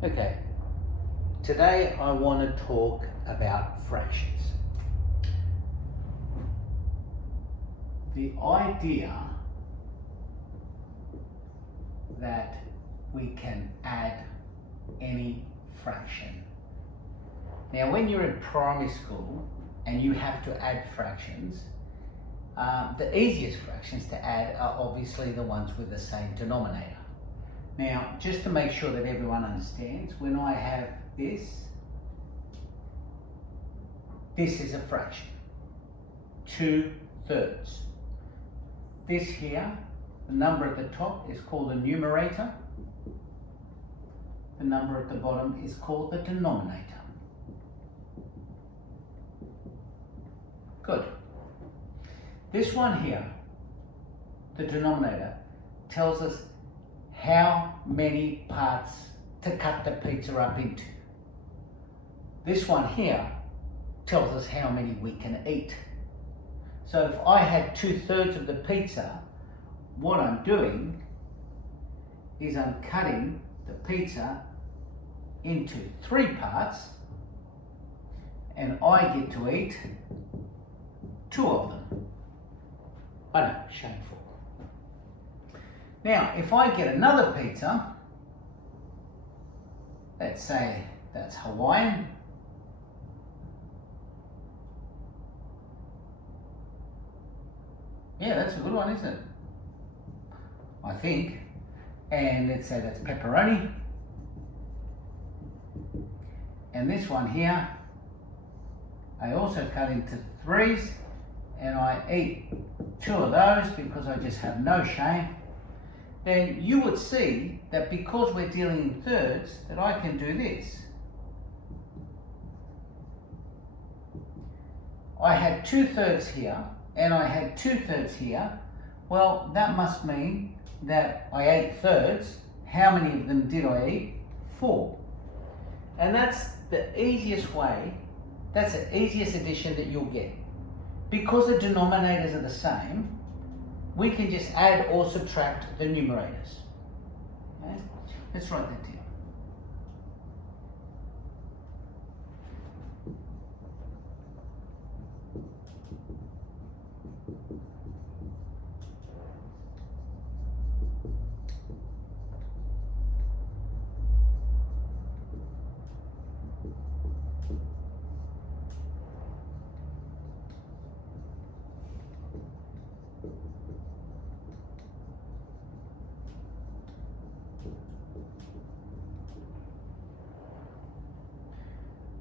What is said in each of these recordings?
Okay, today I want to talk about fractions. The idea that we can add any fraction. Now, when you're in primary school and you have to add fractions, the easiest fractions to add are obviously the ones with the same denominator. Now, just to make sure that everyone understands, when I have this is a fraction, 2/3. This here, the number at the top is called the numerator. The number at the bottom is called the denominator. Good. This one here, the denominator, tells us how many parts to cut the pizza up into. This one here tells us how many we can eat. So if I had 2/3 of the pizza, what I'm doing is I'm cutting the pizza into 3 parts and I get to eat 2 of them. I know, shameful. Now, if I get another pizza, let's say that's Hawaiian, yeah, that's a good one, isn't it? I think. And let's say that's pepperoni. And this one here, I also cut into 3s and I eat 2 of those because I just have no shame. Then you would see that because we're dealing in thirds, that I can do this. I had 2/3 here and I had 2/3 here. Well, that must mean that I ate thirds. How many of them did I eat? 4. And that's the easiest way, that's the easiest addition that you'll get. Because the denominators are the same, we can just add or subtract the numerators. Okay? Let's write that down.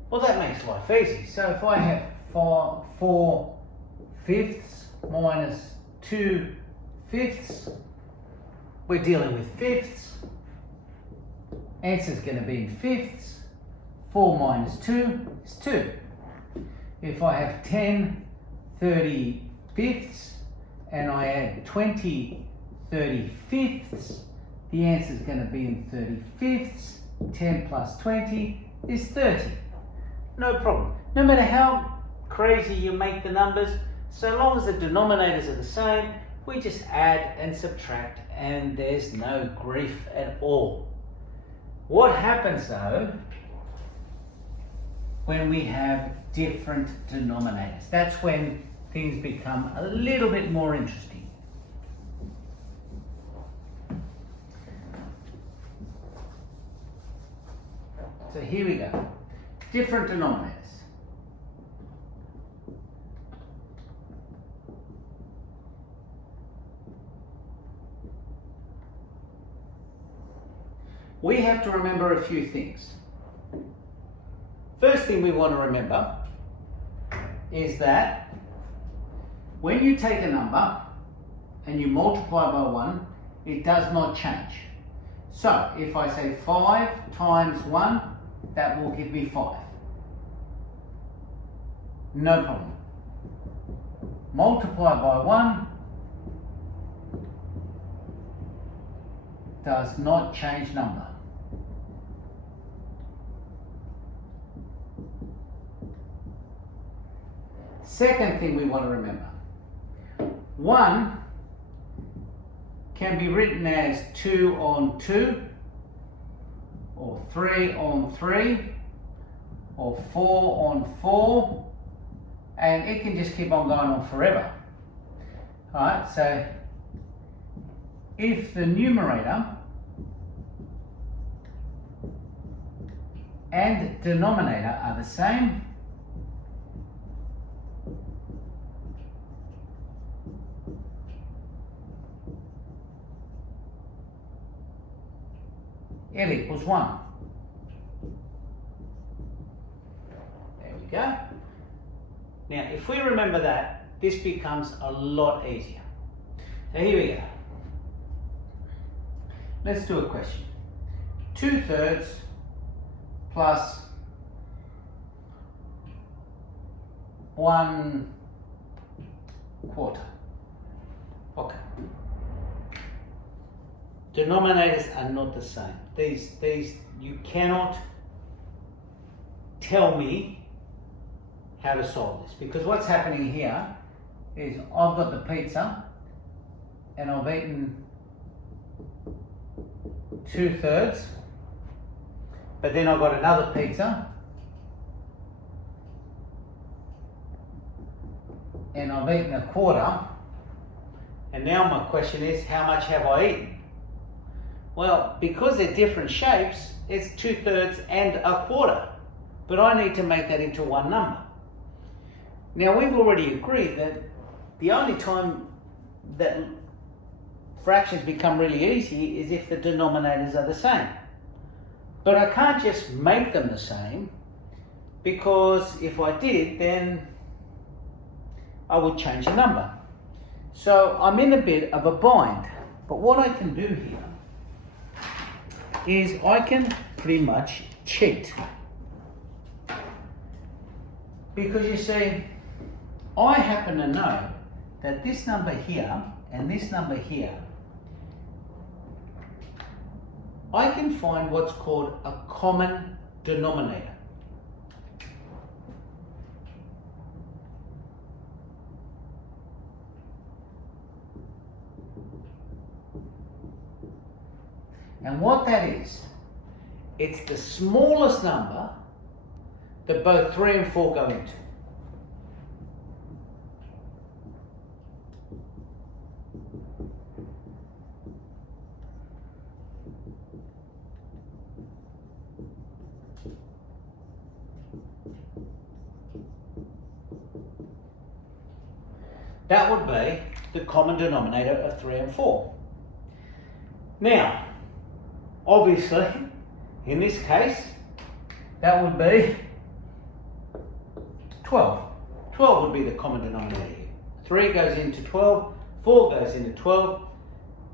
Well, that makes life easy. So if I have 4/5 minus 2/5, we're dealing with fifths. Answer's going to be in fifths. 4 minus 2 is 2. If I have 10 35ths and I add 20 35ths, the answer's going to be in 35ths. 10 plus 20 is 30. No problem. No matter how crazy you make the numbers, so long as the denominators are the same, we just add and subtract and there's no grief at all. What happens though when we have different denominators? That's when things become a little bit more interesting. So here we go. Different denominators. We have to remember a few things. First thing we want to remember is that when you take a number and you multiply by 1, it does not change. So if I say 5 times 1, that will give me 5. No problem. Multiply by 1 does not change number. Second thing we want to remember. 1 can be written as 2 on 2 or 3 on 3, or 4 on 4, and it can just keep on going on forever. Alright, so if the numerator and denominator are the same, it equals 1. There we go. Now, if we remember that, this becomes a lot easier. So here we go. Let's do a question. 2/3 plus 1/4. Okay. Denominators are not the same. These you cannot tell me how to solve this, because what's happening here is I've got the pizza and I've eaten 2/3, but then I've got another pizza and I've eaten 1/4, and now my question is, how much have I eaten? Well, because they're different shapes, it's 2/3 and 1/4, but I need to make that into one number. Now, we've already agreed that the only time that fractions become really easy is if the denominators are the same. But I can't just make them the same, because if I did, then I would change the number. So I'm in a bit of a bind. But what I can do here is I can pretty much cheat. Because you see, I happen to know that this number here and this number here, I can find what's called a common denominator. And what that is, it's the smallest number that both 3 and 4 go into. That would be the common denominator of 3 and 4. Now, obviously, in this case, that would be 12. 12 would be the common denominator here. 3 goes into 12, 4 goes into 12.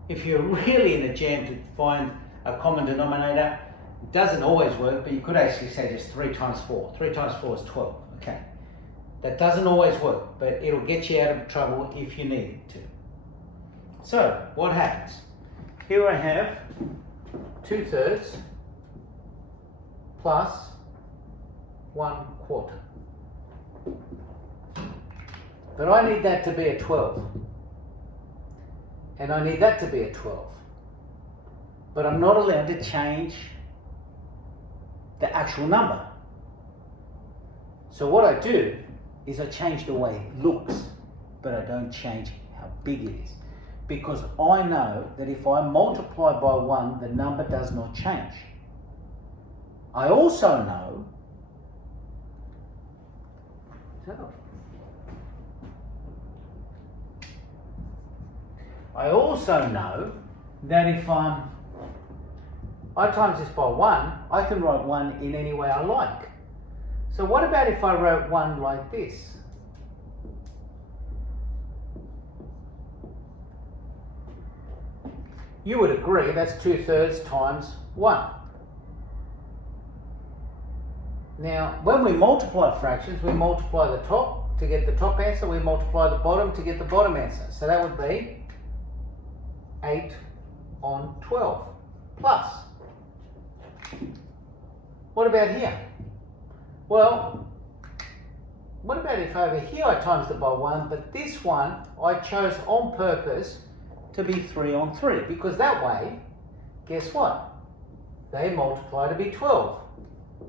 If you're really in a jam to find a common denominator, it doesn't always work, but you could actually say just 3 times 4. 3 times 4 is 12, okay. That doesn't always work, but it'll get you out of trouble if you need it to. So, what happens? Here I have 2/3 plus 1/4. But I need that to be a 12. And I need that to be a 12. But I'm not allowed to change the actual number. So what I do is I change the way it looks, but I don't change how big it is. Because I know that if I multiply by 1, the number does not change. I also know that if I times this by 1, I can write 1 in any way I like. So what about if I wrote 1 like this? You would agree that's 2/3 times 1. Now, when we multiply fractions, we multiply the top to get the top answer, we multiply the bottom to get the bottom answer. So that would be 8 on 12 plus. What about here? Well, what about if over here I times it by 1, but this one I chose on purpose to be 3 on 3, because that way, guess what? They multiply to be 12.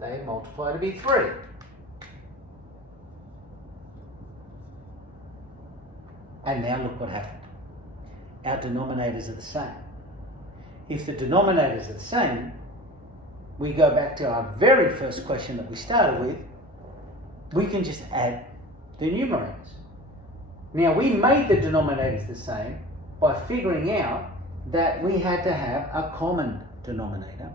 They multiply to be 3. And now look what happened. Our denominators are the same. If the denominators are the same, we go back to our very first question that we started with. We can just add the numerators. Now, we made the denominators the same by figuring out that we had to have a common denominator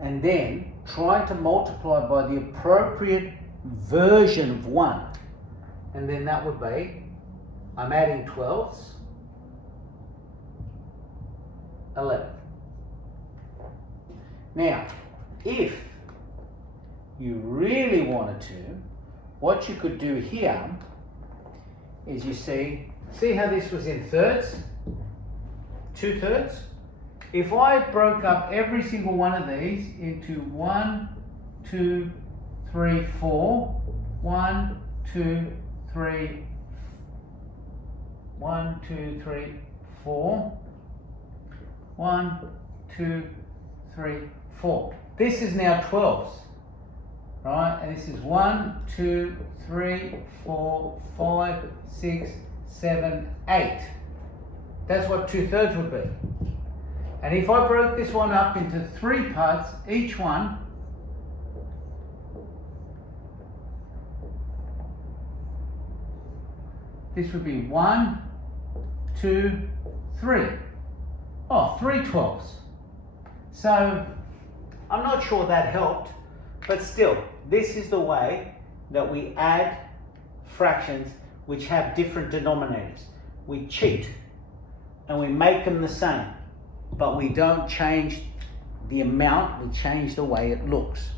and then trying to multiply by the appropriate version of 1. And then that would be, I'm adding 12s, 11. Now, if you really wanted to, what you could do here is you see how this was in thirds? 2 thirds? If I broke up every single one of these into 1, 2, 3, 4, 1, 2, 3, 1, 2, 3, 4, 1, 2, 3, 4. This is now 12s, right? And this is 1, 2, 3, 4, 5, 6, 7, 8. That's what 2 thirds would be. And if I broke this one up into 3 parts, each one, this would be 1, 2, 3. Oh, 3 12s. So, I'm not sure that helped, but still, this is the way that we add fractions which have different denominators. We cheat and we make them the same, but we don't change the amount, we change the way it looks.